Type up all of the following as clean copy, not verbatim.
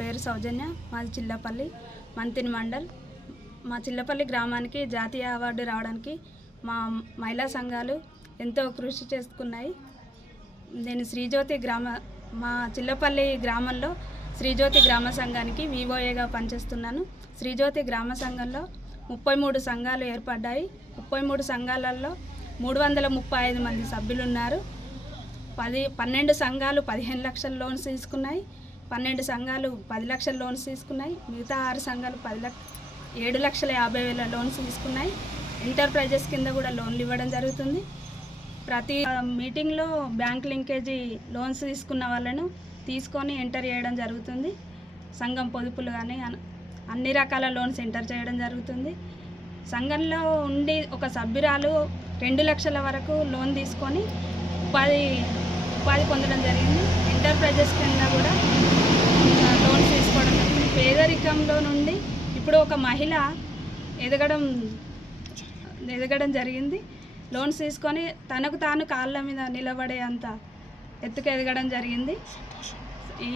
పేరు సౌజన్య, మాది చిల్లపల్లి మంతిని మండల్. మా చిల్లపల్లి గ్రామానికి జాతీయ అవార్డు రావడానికి మా మహిళా సంఘాలు ఎంతో కృషి చేసుకున్నాయి. నేను శ్రీజ్యోతి మా చిల్లపల్లి గ్రామంలో శ్రీజ్యోతి గ్రామ సంఘానికి వివోఏగా పనిచేస్తున్నాను. శ్రీజ్యోతి గ్రామ సంఘంలో 33 సంఘాలు ఏర్పడ్డాయి. 33 సంఘాలలో 335 మంది సభ్యులు ఉన్నారు. 12 సంఘాలు 15 లక్షల లోన్స్ తీసుకున్నాయి. 12 సంఘాలు 10 లక్షల లోన్స్ తీసుకున్నాయి. మిగతా 6 సంఘాలు 7,50,000 లోన్స్ తీసుకున్నాయి. ఎంటర్ప్రైజెస్ కింద కూడా లోన్లు ఇవ్వడం జరుగుతుంది. ప్రతి మీటింగ్లో బ్యాంక్ లింకేజీ లోన్స్ తీసుకున్న వాళ్ళను తీసుకొని ఎంటర్ చేయడం జరుగుతుంది. సంఘం పొదుపులు కానీ అన్ని రకాల లోన్స్ ఎంటర్ చేయడం జరుగుతుంది. సంఘంలో ఉండి ఒక సభ్యురాలు 2 లక్షల వరకు లోన్ తీసుకొని ఉపాధి పొందడం జరిగింది. ఎంటర్ప్రైజెస్ కింద కూడా లోన్స్ తీసుకోవడం జరిగింది. పేదరికంలో నుండి ఇప్పుడు ఒక మహిళ ఎదగడం జరిగింది. లోన్స్ తీసుకొని తనకు తాను కాళ్ళ మీద నిలబడే అంత ఎత్తుకు ఎదగడం జరిగింది. ఈ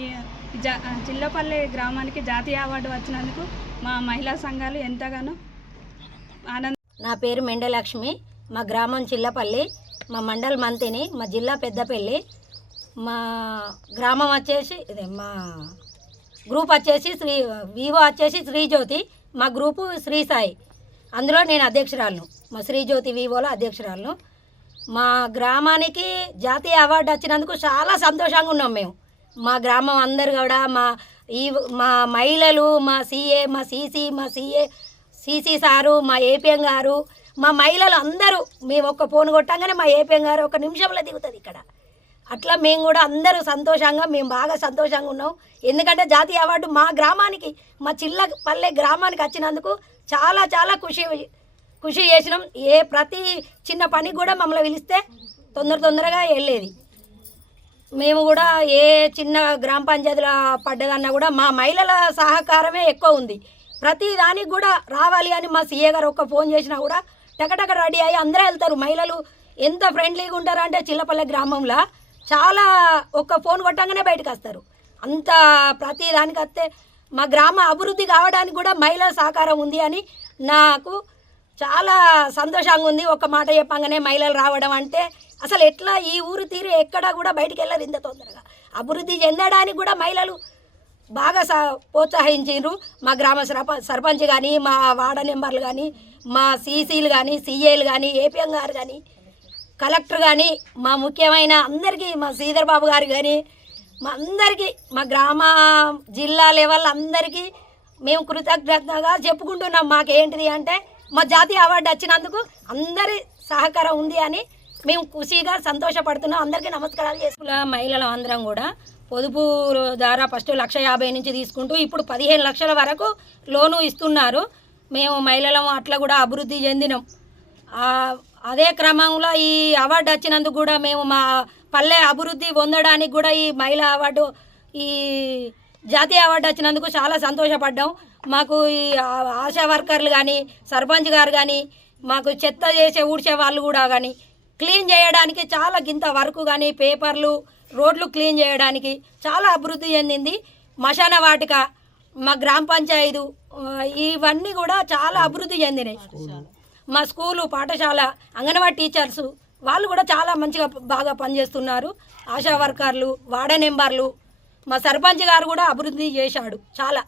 చిల్లపల్లి గ్రామానికి జాతీయ అవార్డు వచ్చినందుకు మా మహిళా సంఘాలు ఎంతగానో నా పేరు మెండలక్ష్మి. మా గ్రామం చిల్లపల్లి, మా మండల్ మంతిని, మా జిల్లా పెద్దపల్లి. మా గ్రామం వచ్చేసి మా గ్రూప్ వచ్చేసి వివో వచ్చేసి శ్రీజ్యోతి. మా గ్రూపు శ్రీ సాయి, అందులో నేను అధ్యక్షురాలను. మా శ్రీజ్యోతి వివోలో అధ్యక్షురాలను. మా గ్రామానికి జాతీయ అవార్డు వచ్చినందుకు చాలా సంతోషంగా ఉన్నాం మేము. మా గ్రామం అందరు కూడా మా మహిళలు, మా సిఏ, మా సిసి సారు, మా ఏపీఎం గారు, మా మహిళలు అందరూ మేము ఒక్క ఫోన్ కొట్టంగానే మా ఏపీఎం గారు 1 నిమిషంలో దిగుతుంది ఇక్కడ. అట్లా మేము కూడా అందరూ మేము బాగా సంతోషంగా ఉన్నాం. ఎందుకంటే జాతీయ అవార్డు మా గ్రామానికి, మా చిల్లపల్లె గ్రామానికి వచ్చినందుకు చాలా చాలా ఖుషి చేసినాం. ప్రతి చిన్న పనికి కూడా మమ్మల్ని పిలిస్తే తొందరగా వెళ్ళేది. మేము కూడా ఏ చిన్న గ్రామ పంచాయతీలో పడ్డదన్నా కూడా మా మహిళల సహకారమే ఎక్కువ ఉంది. ప్రతి దానికి కూడా రావాలి అని మా సీఏ గారు ఒక్క ఫోన్ చేసినా కూడా టకటక రెడీ అయ్యి అందరూ వెళ్తారు. మహిళలు ఎంత ఫ్రెండ్లీగా ఉంటారంటే చిల్లపల్లె గ్రామంలో చాలా ఒక్క ఫోన్ కొట్టంగానే బయటకు వస్తారు. అంత ప్రతి దానికి వస్తే మా గ్రామ అభివృద్ధి కావడానికి కూడా మహిళల సహకారం ఉంది అని నాకు చాలా సంతోషంగా ఉంది. ఒక మాట చెప్పంగానే మహిళలు రావడం అంటే అసలు ఎట్లా ఈ ఊరు తీరు ఎక్కడా కూడా బయటికి వెళ్ళరు. ఇంత తొందరగా అభివృద్ధి చెందడానికి కూడా మహిళలు బాగా ప్రోత్సహించారు. మా గ్రామ సర్పంచ్ కానీ, మా వార్డు మెంబర్లు కానీ, మా సీసీలు కానీ, సీఏలు కానీ, ఏపీఎం గారు కానీ, కలెక్టర్ కానీ, మా ముఖ్యమైన అందరికీ, మా శ్రీధర్ బాబు గారు కానీ, మా అందరికీ, మా గ్రామ జిల్లా లెవెల్ అందరికీ మేము కృతజ్ఞతగా చెప్పుకుంటున్నాం. మాకేంటిది అంటే మా జాతీయ అవార్డు వచ్చినందుకు అందరి సహకారం ఉంది అని మేము ఖుషిగా సంతోషపడుతున్నాం. అందరికీ నమస్కారాలు చేసుకున్నా. మహిళలు అందరం కూడా పొదుపు ద్వారా ఫస్ట్ 1,50,000 నుంచి తీసుకుంటూ ఇప్పుడు 15 లక్షల వరకు లోను ఇస్తున్నారు. మేము మహిళలం అట్లా కూడా అభివృద్ధి చెందినాం. అదే క్రమంలో ఈ అవార్డు వచ్చినందుకు కూడా మేము మా పల్లె అభివృద్ధి పొందడానికి కూడా ఈ మహిళా అవార్డు, ఈ జాతీయ అవార్డు వచ్చినందుకు చాలా సంతోషపడ్డాం. మాకు ఈ ఆశా వర్కర్లు కానీ, సర్పంచ్ గారు కానీ, మాకు చెత్త ఊడ్చే వాళ్ళు కూడా కానీ, క్లీన్ చేయడానికి చాలా గింత వరకు కానీ, పేపర్లు, రోడ్లు క్లీన్ చేయడానికి చాలా అభివృద్ధి చెందింది. శ్మశాన వాటిక, మా గ్రామ పంచాయతీ, ఇవన్నీ కూడా చాలా అభివృద్ధి చెందినాయి. మా స్కూలు, పాఠశాల, అంగన్వాడీ టీచర్సు వాళ్ళు కూడా చాలా మంచిగా బాగా పనిచేస్తున్నారు. ఆశా వర్కర్లు, వార్డు మెంబర్లు, మా సర్పంచ్ గారు కూడా అభివృద్ధి చేశాడు చాలా.